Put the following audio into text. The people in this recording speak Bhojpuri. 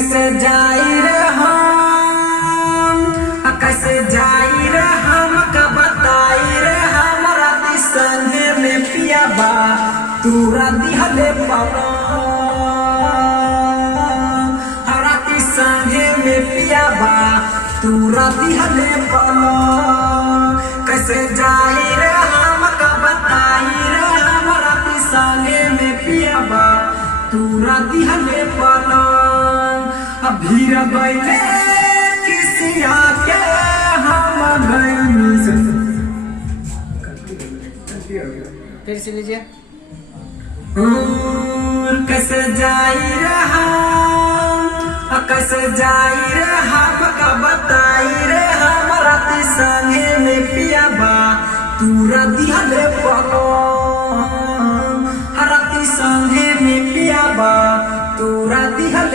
कैसे जाई रे हम, कैसे जाई रे हम, का बताई रे हमरा दी संगे में पिया बा तूरा दिहले पाना, हमरा दी संगे में पिया बा तूरा दिहले पाना। कैसे जाई रे हम, का बताई रे हमरा दी संगे में पिया बा तूरा दिहले पाना। भीर गईले किसिया के हम गईनी। फिर से लीजिए। कैसे जाई रे हम, कैसे जाई रे हम, का बताई रे हमरा ती संगे में पिया बा तूरा दिहले पाना, हमरा ती संगे में पिया बा